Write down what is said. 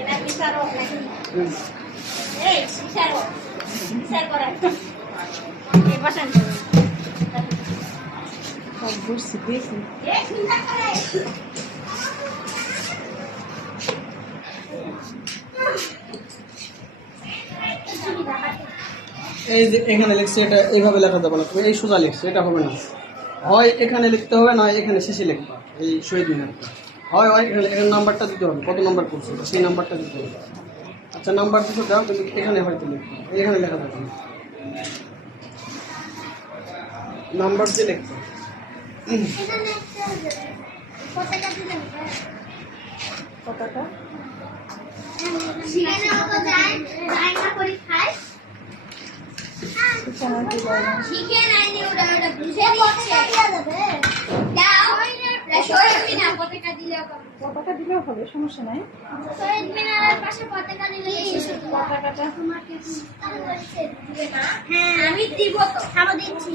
এটা বিচারো নাকি এই বিচারো বিচার করা এই বসেন সব বুঝছি দেখি এই চিন্তা করে এই যে এখানে লিখছে এটা এইভাবে লেখা যাবে না, তুমি এই সোজা লিখছো, এটা হবে না। হয় এখানে লিখতে হবে, না এখানে শেষে লিখবা এই শহীদ মিনারটা। হয় হয় এখানে নাম্বারটা দিতে হবে, কত নাম্বার করছো সেই নাম্বারটা দিতে হবে। আচ্ছা নাম্বার দিতে দাও, তুমি এখানে হয়তো লিখবা, এখানে লেখা যাবে না, নাম্বার দিয়ে লিখবা। পতাকা এখানে কি বলে পতাকা দিলেও হবে, সমস্যা নাই। পতাকাটা আমি দিব তো খাবো দিচ্ছি